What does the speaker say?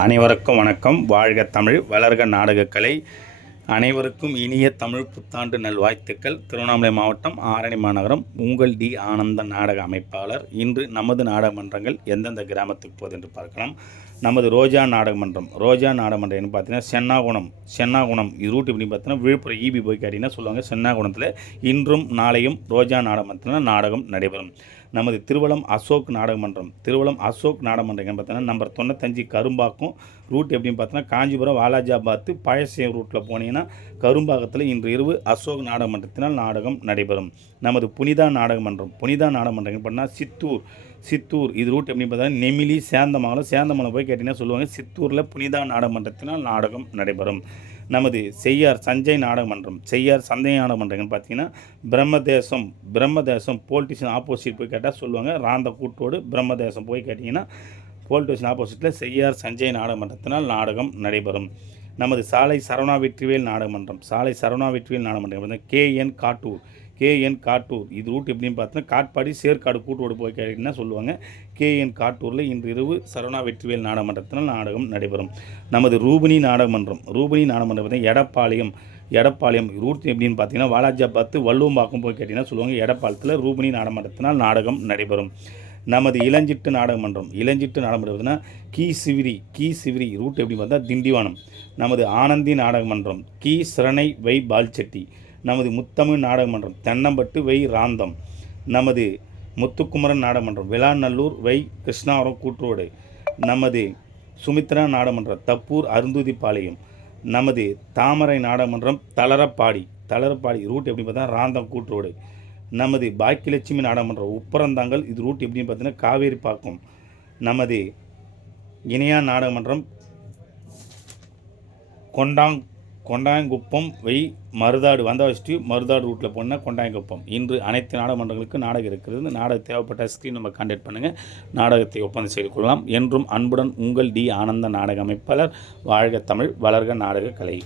அனைவருக்கும் வணக்கம். வாழ்க தமிழ், வளர்க நாடகக்கலை. அனைவருக்கும் இனிய தமிழ் புத்தாண்டு நல்வாழ்த்துக்கள். திருவண்ணாமலை மாவட்டம் ஆரணி மாநகரம் உங்கள் டி ஆனந்த நாடக அமைப்பாளர். இன்று நமது நாடக மன்றங்கள் எந்தெந்த கிராமத்துக்கு போகுது என்று பார்க்கலாம். நமது ரோஜா நாடகமன்றம் என்ன பார்த்தீங்கன்னா சென்னாகுணம் இது ரூட் இப்படி பார்த்தீங்கன்னா விழுப்புரம் ஈபி போய் கேட்டிங்கன்னா சொல்லுவாங்க. சென்னாகுணத்தில் இன்றும் நாளையும் ரோஜா நாடகமன்றத்தில் நாடகம் நடைபெறும். நமது திருவளம் அசோக் நாடகமன்றம் பார்த்தீங்கன்னா நம்பர் 95 கரும்பாக்கம் ரூட் எப்படின்னு பார்த்தீங்கன்னா காஞ்சிபுரம் வாலாஜாபாத் பாயசியம் ரூட்டில் போனீங்கன்னா கரும்பாக்கத்தில் இன்று இரவு அசோக் நாடகமன்றத்தினால் நாடகம் நடைபெறும். நமது புனிதா நாடகமன்றம் பார்த்தீங்கன்னா சித்தூர் இது ரூட் எப்படின்னு பார்த்தீங்கன்னா நெமிலி சேந்தமங்கலம் போய் கேட்டிங்கன்னா சொல்லுவாங்க. சித்தூரில் புனிதா நாடகமன்றத்தினால் நாடகம் நடைபெறும். நமது செய்யார் சஞ்சய் நாடகமன்றம் பார்த்தீங்கன்னா பிரம்மதேசம் போலீஸ் ஸ்டேஷன் ஆப்போசிட் போய் கேட்டால் சொல்லுவாங்க. ராந்த கூட்டோடு பிரம்மதேசம் போய் கேட்டிங்கன்னா போலீஸ் ஸ்டேஷன் ஆப்போசிட்டில் செய்யார் சஞ்சய் நாடகமன்றத்தினால் நாடகம் நடைபெறும். நமது சாலை சரவணா வெற்றிவேல் நாடகமன்றம் பார்த்தீங்கன்னா கேஎன் காட்டூர் இது ரூட் எப்படின்னு பார்த்தீங்கன்னா காட்பாடி சேர்க்காடு கூட்டோடு போய் கேட்டிங்கன்னா சொல்லுவாங்க. கேஎன் காட்டூரில் இன்று இரவு சரவணா வெற்றிவேல் நாடகமன்றத்தினால் நாடகம் நடைபெறும். நமது ரூபினி நாடகமன்றம் பார்த்தீங்கன்னா எடப்பாளையம் ரூட் எப்படின்னு பார்த்தீங்கன்னா வாலாஜாபாத் வள்ளுவம்பாக்கம் போய் கேட்டிங்கன்னா சொல்லுவாங்க. எடப்பாளத்தில் ரூபினி நாடகமன்றத்தினால் நாடகம் நடைபெறும். நமது இளஞ்சிட்டு நாடகமன்றம் பார்த்தீங்கன்னா கீ சிவிரி ரூட் எப்படி பார்த்தா திண்டிவனம். நமது ஆனந்தி நாடகமன்றம் சரணை வை பால்செட்டி. நமது முத்தமிழ் நாடகமன்றம் தென்னம்பட்டு வை ராந்தம். நமது முத்துக்குமரன் நாடகமன்றம் விளாநல்லூர் வை கிருஷ்ணாவரம் கூற்றோடு. நமது சுமித்ரா நாடகமன்றம் தப்பூர் அருந்துதிப்பாளையம். நமது தாமரை நாடகமன்றம் தளரப்பாடி ரூட் எப்படி பார்த்தா ராந்தம் கூற்றோடு. நமது பாக்கியலட்சுமி நாடகமன்றம் உப்பரந்தாங்கல் இது ரூட் எப்படின்னு பார்த்தீங்கன்னா காவேரிப்பாக்கம். நமது இணையா நாடகமன்றம் கொண்டாங்குப்பம் மருதாடு மருதாடு ரூட்டில் போனால் கொண்டாங்குப்பம். இன்று அனைத்து நாடகமன்றங்களுக்கும் நாடகம் இருக்கிறது. நாடகம் தேவைப்பட்ட ஸ்க்ரீன் நம்ம கான்டாக்ட் பண்ணுங்கள். நாடகத்தை ஒப்பந்தம் செய்து கொள்ளலாம். என்றும் அன்புடன் உங்கள் டி ஆனந்த நாடக அமைப்பாளர். வாழ்க தமிழ், வளர்க நாடக கலை.